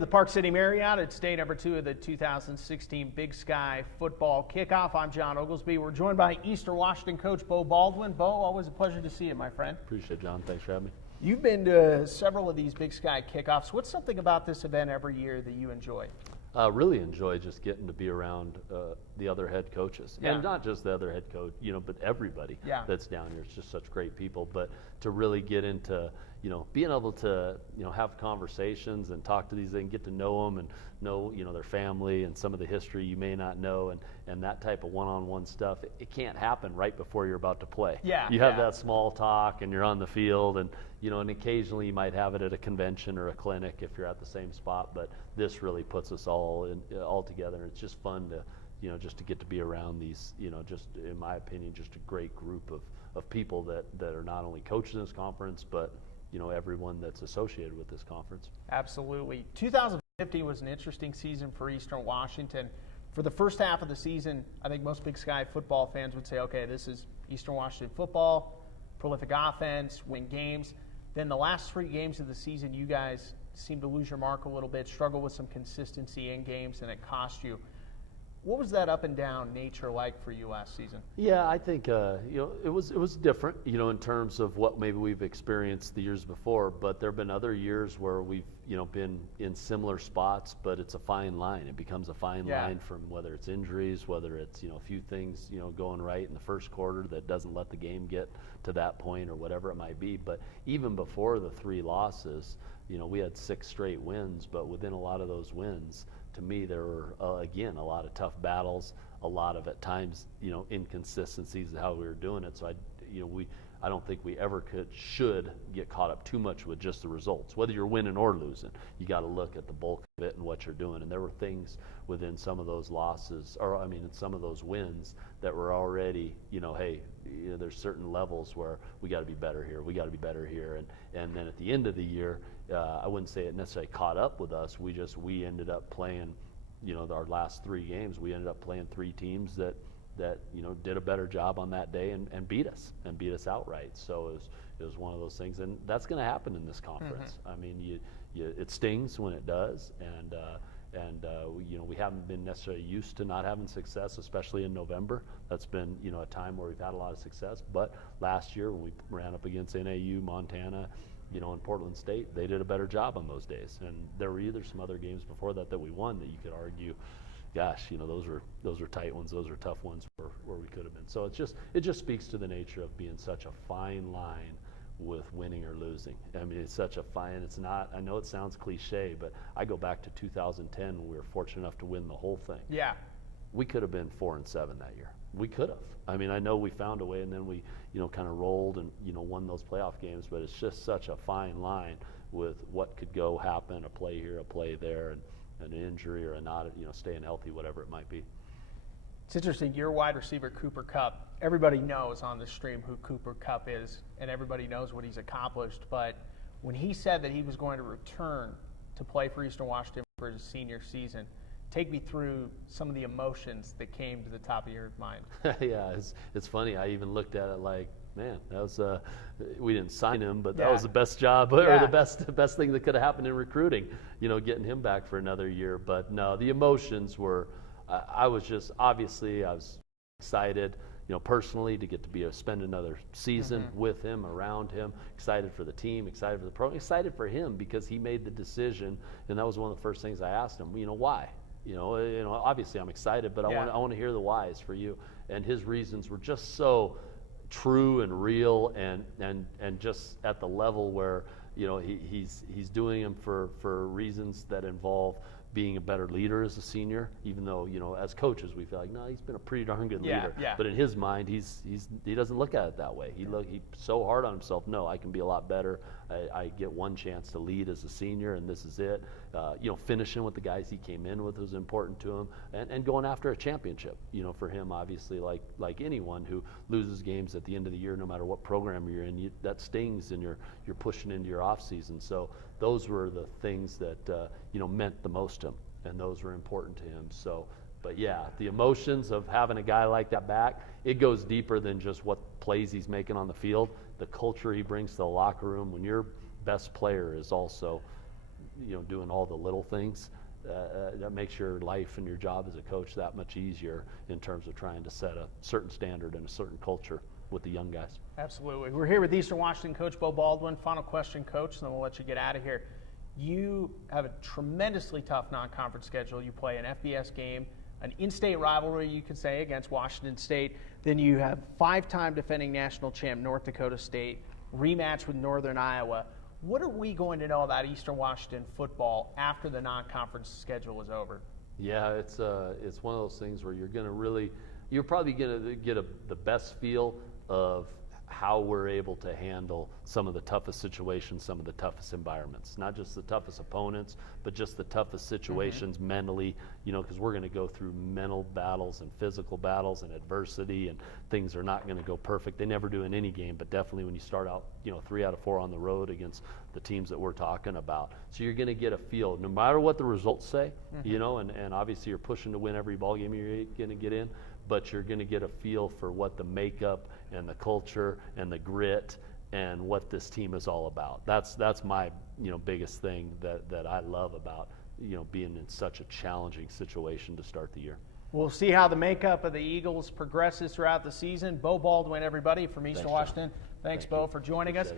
The Park City Marriott. It's day number 2 of the 2016 Big Sky Football Kickoff. I'm John Oglesby. We're joined by Eastern Washington coach Beau Baldwin. Beau, always a pleasure to see you, my friend. Appreciate it, John. Thanks for having me. You've been to several of these Big Sky Kickoffs. What's something about this event every year that you enjoy? Really enjoy just getting to be around the other head coaches, and not just the other head coach, but everybody that's down here. It's just such great people. But to really get into, being able to, have conversations and talk to these and get to know them and know, their family and some of the history you may not know, and that type of one-on-one stuff. It can't happen right before you're about to play. You have that small talk and you're on the field, and and occasionally you might have it at a convention or a clinic if you're at the same spot. But this really puts us all together, and it's just fun to, just to get to be around these, just in my opinion, just a great group of people that are not only coaching this conference, but everyone that's associated with this conference. Absolutely. 2015 was an interesting season for Eastern Washington. For the first half of the season, I think most Big Sky football fans would say, okay, this is Eastern Washington football, prolific offense, win games. Then the last 3 games of the season, you guys seemed to lose your mark a little bit, struggle with some consistency in games, and it cost you. What was that up and down nature like for you last season? Yeah, I think it was different, in terms of what maybe we've experienced the years before. But there have been other years where we've been in similar spots, but it's a fine line. It becomes a fine line from whether it's injuries, whether it's a few things going right in the first quarter that doesn't let the game get to that point or whatever it might be. But even before the 3 losses, we had 6 straight wins. But within a lot of those wins, to me, there were, again, a lot of tough battles, a lot of, at times, inconsistencies in how we were doing it. So I don't think we ever should get caught up too much with just the results. Whether you're winning or losing, you got to look at the bulk of it and what you're doing. And there were things within some of those losses, in some of those wins that were already, hey, there's certain levels where we got to be better here. We got to be better here. And then at the end of the year, I wouldn't say it necessarily caught up with us. We ended up playing, our last 3 games, we ended up playing 3 teams that did a better job on that day and beat us outright. So it was one of those things, and that's going to happen in this conference. I mean, it stings when it does, and we haven't been necessarily used to not having success, especially in November. That's been a time where we've had a lot of success. But last year when we ran up against NAU, Montana, in Portland State, they did a better job on those days. And there were either some other games before that we won that you could argue, gosh, those were tight ones, those are tough ones where we could have been. So it just speaks to the nature of being such a fine line with winning or losing. I mean, it's such a fine. It's not. I know it sounds cliche, but I go back to 2010 when we were fortunate enough to win the whole thing. Yeah. We could have been 4-7 that year. We could have. I mean, I know we found a way, and then we, kind of rolled and won those playoff games. But it's just such a fine line with what could happen, a play here, a play there, and an injury or a not, staying healthy, whatever it might be. It's interesting. Your wide receiver, Kupp. Everybody knows on the stream who Kupp is, and everybody knows what he's accomplished. But when he said that he was going to return to play for Eastern Washington for his senior season, take me through some of the emotions that came to the top of your mind. Yeah, it's funny. I even looked at it like, man, that was we didn't sign him, but that was the best job or the best thing that could have happened in recruiting, getting him back for another year. But no, the emotions were, I was excited, personally to get to spend another season with him, around him, excited for the team, excited for the program, excited for him because he made the decision, and that was one of the first things I asked him, why? Obviously I'm excited, but I want to hear the whys for you. And his reasons were just so true and real, and just at the level where he's doing them for reasons that involve being a better leader as a senior, even though as coaches we feel like, no, he's been a pretty darn good leader. But in his mind, he doesn't look at it that way. He's so hard on himself. No, I can be a lot better. I get one chance to lead as a senior, and this is it. Finishing with the guys he came in with was important to him, and going after a championship. For him, obviously, like anyone who loses games at the end of the year, no matter what program you're in, that stings, and you're pushing into your off season. So those were the things that meant the most to him, and those were important to him. So, but yeah, the emotions of having a guy like that back, it goes deeper than just what plays he's making on the field. The culture he brings to the locker room when your best player is also doing all the little things. That makes your life and your job as a coach that much easier in terms of trying to set a certain standard and a certain culture with the young guys. Absolutely. We're here with Eastern Washington coach Beau Baldwin. Final question, coach, and then we'll let you get out of here. You have a tremendously tough non-conference schedule. You play an FBS game, an in-state rivalry, you could say, against Washington State. Then you have 5-time defending national champ North Dakota State, rematch with Northern Iowa. What are we going to know about Eastern Washington football after the non-conference schedule is over? Yeah, it's one of those things where you're probably going to get the best feel of how we're able to handle some of the toughest situations, some of the toughest environments, not just the toughest opponents, but just the toughest situations mentally, because we're going to go through mental battles and physical battles and adversity, and things are not going to go perfect. They never do in any game, but definitely when you start out, 3 out of 4 on the road against the teams that we're talking about. So you're going to get a feel, no matter what the results say, and obviously you're pushing to win every ball game you're going to get in, but you're going to get a feel for what the makeup and the culture and the grit and what this team is all about. That's my biggest thing that I love about being in such a challenging situation to start the year. We'll see how the makeup of the Eagles progresses throughout the season. Beau Baldwin, everybody, from Eastern Washington. Thanks, Beau, for joining us.